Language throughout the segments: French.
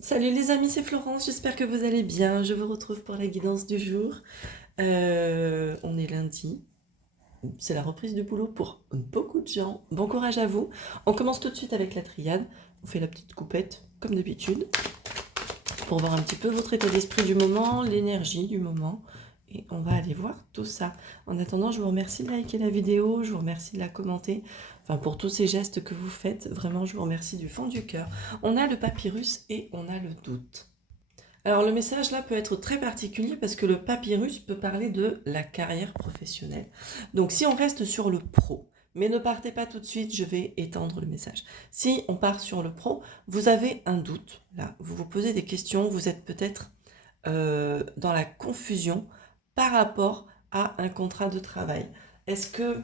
Salut les amis, c'est Florence, j'espère que vous allez bien. Je vous retrouve pour la guidance du jour. On est lundi, c'est la reprise du boulot pour beaucoup de gens. Bon courage à vous. On commence tout de suite avec la triade. On fait la petite coupette, comme d'habitude, pour voir un petit peu votre état d'esprit du moment, l'énergie du moment. Et on va aller voir tout ça. En attendant, je vous remercie de liker la vidéo, je vous remercie de la commenter. Enfin, pour tous ces gestes que vous faites, vraiment, je vous remercie du fond du cœur. On a le papyrus et on a le doute. Alors le message là peut être très particulier parce que le papyrus peut parler de la carrière professionnelle. Donc si on reste sur le pro, mais ne partez pas tout de suite, je vais étendre le message. Si on part sur le pro, vous avez un doute, là, vous vous posez des questions, vous êtes peut-être dans la confusion par rapport à un contrat de travail. Est-ce que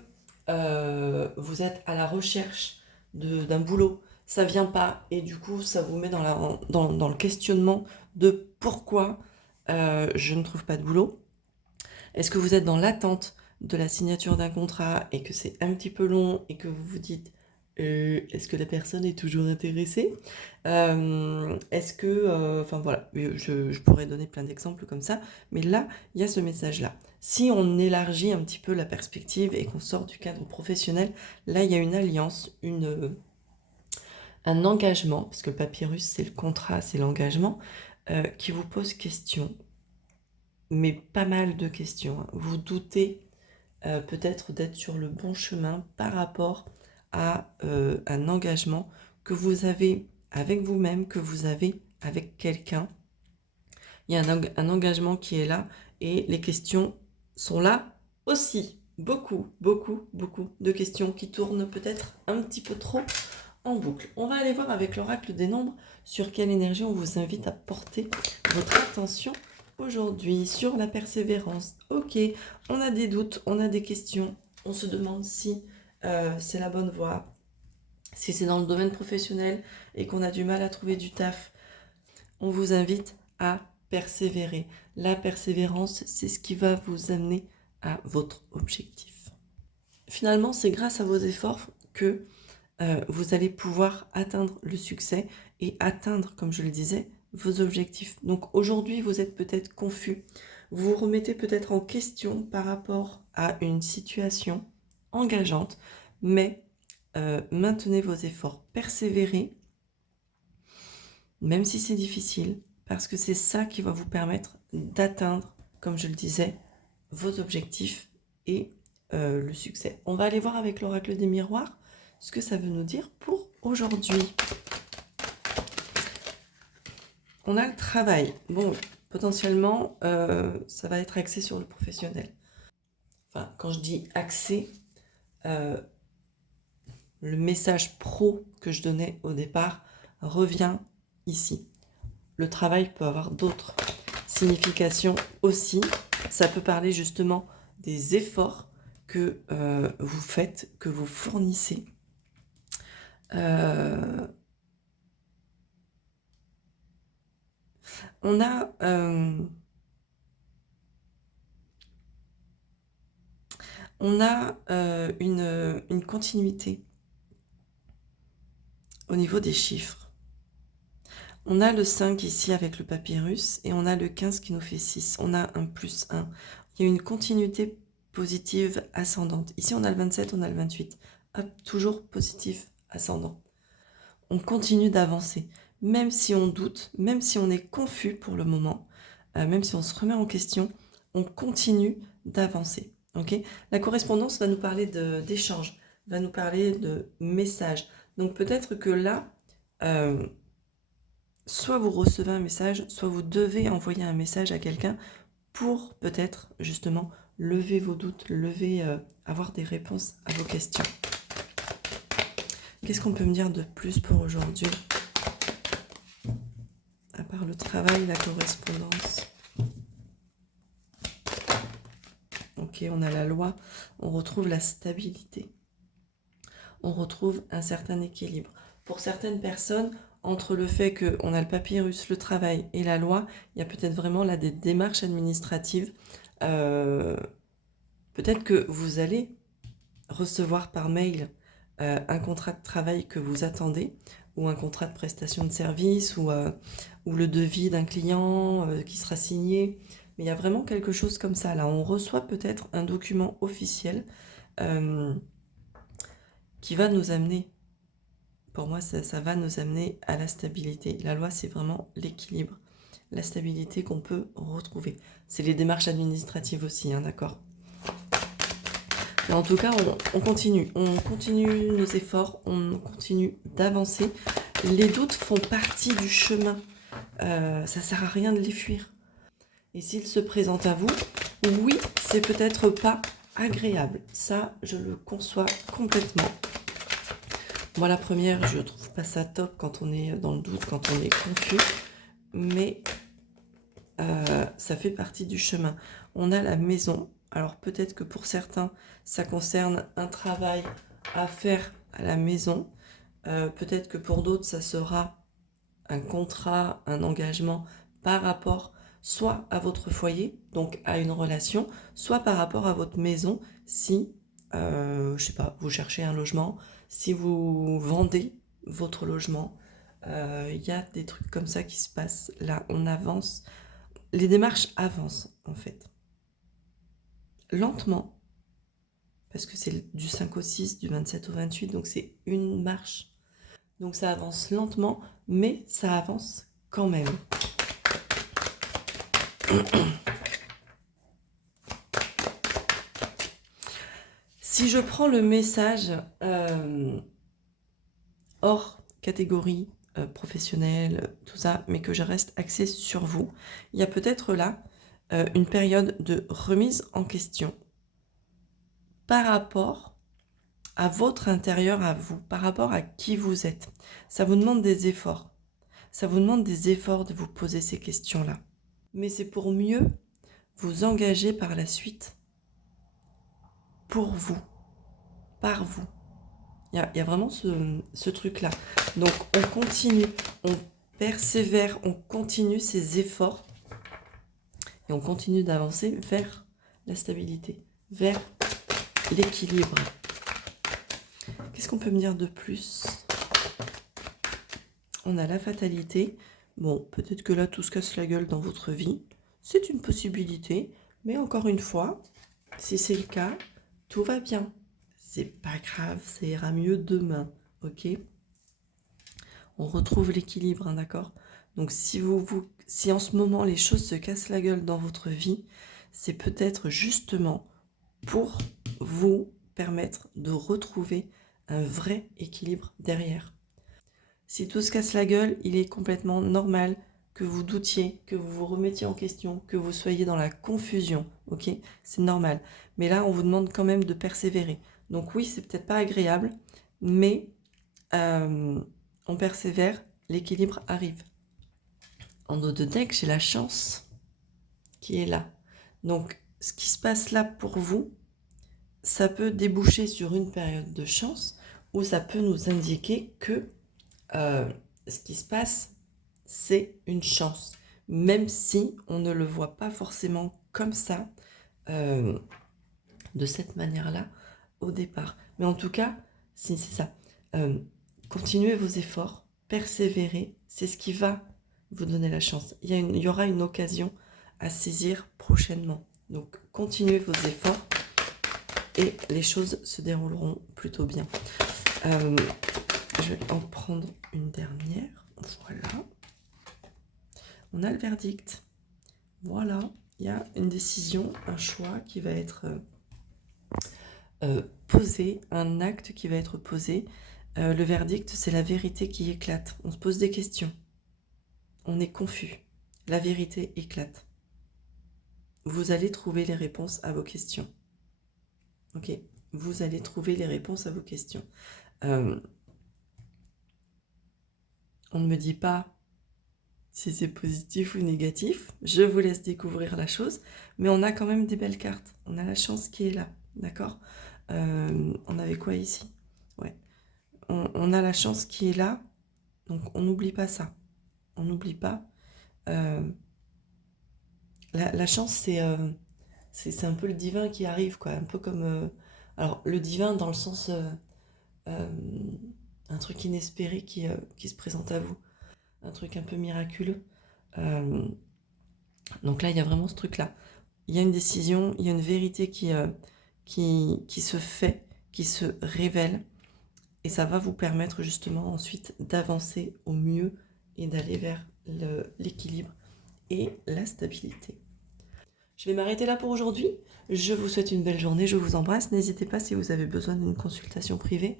vous êtes à la recherche d'un boulot, ça vient pas, et du coup ça vous met dans le questionnement de pourquoi je ne trouve pas de boulot. Est-ce que vous êtes dans l'attente de la signature d'un contrat et que c'est un petit peu long et que vous vous dites est-ce que la personne est toujours intéressée? Est-ce que... Enfin voilà, je pourrais donner plein d'exemples comme ça, mais là, il y a ce message-là. Si on élargit un petit peu la perspective et qu'on sort du cadre professionnel, là, il y a une alliance, un engagement, parce que le papyrus, c'est le contrat, c'est l'engagement, qui vous pose question, mais pas mal de questions, hein. Vous doutez peut-être d'être sur le bon chemin par rapport à un engagement que vous avez avec vous-même, que vous avez avec quelqu'un. Il y a un engagement qui est là et les questions sont là aussi. Beaucoup, beaucoup, beaucoup de questions qui tournent peut-être un petit peu trop en boucle. On va aller voir avec l'oracle des nombres sur quelle énergie on vous invite à porter votre attention aujourd'hui sur la persévérance. Ok, on a des doutes, on a des questions, on se demande si c'est la bonne voie, si c'est dans le domaine professionnel et qu'on a du mal à trouver du taf. On vous invite à persévérer. La persévérance, c'est ce qui va vous amener à votre objectif. Finalement, c'est grâce à vos efforts que vous allez pouvoir atteindre le succès et atteindre, comme je le disais, vos objectifs. Donc aujourd'hui, vous êtes peut-être confus. Vous vous remettez peut-être en question par rapport à une situation engageante, mais maintenez vos efforts, persévérez, même si c'est difficile, parce que c'est ça qui va vous permettre d'atteindre, comme je le disais, vos objectifs et le succès. On va aller voir avec l'oracle des miroirs ce que ça veut nous dire pour aujourd'hui. On a le travail. Bon, potentiellement, ça va être axé sur le professionnel. Enfin, quand je dis axé, le message pro que je donnais au départ revient ici. Le travail peut avoir d'autres significations aussi. Ça peut parler justement des efforts que vous faites, que vous fournissez. On a une continuité au niveau des chiffres. On a le 5 ici avec le papyrus et on a le 15 qui nous fait 6. On a un plus 1. Il y a une continuité positive ascendante. Ici, on a le 27, on a le 28. Hop, toujours positif ascendant. On continue d'avancer. Même si on doute, même si on est confus pour le moment, même si on se remet en question, on continue d'avancer. Okay, la correspondance va nous parler d'échange, va nous parler de messages. Donc peut-être que là, soit vous recevez un message, soit vous devez envoyer un message à quelqu'un pour peut-être justement lever vos doutes, avoir des réponses à vos questions. Qu'est-ce qu'on peut me dire de plus pour aujourd'hui? À part le travail, la correspondance. Ok, on a la loi, on retrouve la stabilité. On retrouve un certain équilibre. Pour certaines personnes, entre le fait qu'on a le papyrus, le travail et la loi, il y a peut-être vraiment là des démarches administratives. Peut-être que vous allez recevoir par mail un contrat de travail que vous attendez, ou un contrat de prestation de service, ou ou le devis d'un client qui sera signé. Mais il y a vraiment quelque chose comme ça. Là, on reçoit peut-être un document officiel qui va nous amener, pour moi, ça va nous amener à la stabilité. La loi, c'est vraiment l'équilibre, la stabilité qu'on peut retrouver. C'est les démarches administratives aussi, hein, d'accord ? Mais en tout cas, on continue nos efforts, on continue d'avancer. Les doutes font partie du chemin. Ça sert à rien de les fuir. Et s'ils se présentent à vous, oui, c'est peut-être pas agréable. Ça, je le conçois complètement. Moi, la première, je trouve pas ça top quand on est dans le doute, quand on est confus. Mais ça fait partie du chemin. On a la maison. Alors peut-être que pour certains, ça concerne un travail à faire à la maison. Peut-être que pour d'autres, ça sera un contrat, un engagement par rapport soit à votre foyer, donc à une relation, soit par rapport à votre maison, si, je sais pas, vous cherchez un logement, si vous vendez votre logement, y a des trucs comme ça qui se passent. Là, on avance. Les démarches avancent, en fait. Lentement, parce que c'est du 5 au 6, du 27 au 28, donc c'est une marche. Donc ça avance lentement, mais ça avance quand même. Si je prends le message hors catégorie professionnelle, tout ça, mais que je reste axée sur vous, il y a peut-être là une période de remise en question par rapport à votre intérieur, à vous, par rapport à qui vous êtes. Ça vous demande des efforts. Ça vous demande des efforts de vous poser ces questions-là. Mais c'est pour mieux vous engager par la suite pour vous, par vous. Il y a vraiment ce truc-là. Donc on continue, on persévère, on continue ces efforts et on continue d'avancer vers la stabilité, vers l'équilibre. Qu'est-ce qu'on peut me dire de plus ? On a la fatalité. Bon, peut-être que là, tout se casse la gueule dans votre vie. C'est une possibilité. Mais encore une fois, si c'est le cas, tout va bien. C'est pas grave, ça ira mieux demain. Ok ? On retrouve l'équilibre, hein, d'accord ? Donc si en ce moment les choses se cassent la gueule dans votre vie, c'est peut-être justement pour vous permettre de retrouver un vrai équilibre derrière. Si tout se casse la gueule, il est complètement normal que vous doutiez, que vous vous remettiez en question, que vous soyez dans la confusion, ok ? C'est normal. Mais là, on vous demande quand même de persévérer. Donc oui, c'est peut-être pas agréable, mais on persévère, l'équilibre arrive. En dos de deck, j'ai la chance qui est là. Donc, ce qui se passe là pour vous, ça peut déboucher sur une période de chance ou ça peut nous indiquer que ce qui se passe, c'est une chance. Même si on ne le voit pas forcément comme ça, de cette manière-là, au départ. Mais en tout cas, si c'est ça. Continuez vos efforts, persévérez, c'est ce qui va vous donner la chance. Il y aura une occasion à saisir prochainement. Donc, continuez vos efforts et les choses se dérouleront plutôt bien. Je vais en prendre une dernière. Voilà. On a le verdict. Voilà. Il y a une décision, un choix qui va être posé, un acte qui va être posé. Le verdict, c'est la vérité qui éclate. On se pose des questions. On est confus. La vérité éclate. Vous allez trouver les réponses à vos questions. Ok, vous allez trouver les réponses à vos questions. On ne me dit pas si c'est positif ou négatif. Je vous laisse découvrir la chose. Mais on a quand même des belles cartes. On a la chance qui est là. D'accord ? On avait quoi ici ? Ouais. On a la chance qui est là. Donc on n'oublie pas ça. On n'oublie pas. La chance, c'est un peu le divin qui arrive, quoi. Un peu comme... alors, le divin dans le sens... un truc inespéré qui se présente à vous. un truc un peu miraculeux. Donc là, il y a vraiment ce truc-là. Il y a une décision, il y a une vérité qui se fait, qui se révèle, et ça va vous permettre justement ensuite d'avancer au mieux et d'aller vers l'équilibre et la stabilité. Je vais m'arrêter là pour aujourd'hui. Je vous souhaite une belle journée, je vous embrasse. N'hésitez pas si vous avez besoin d'une consultation privée.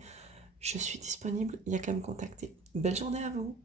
Je suis disponible, il n'y a qu'à me contacter. Belle journée à vous!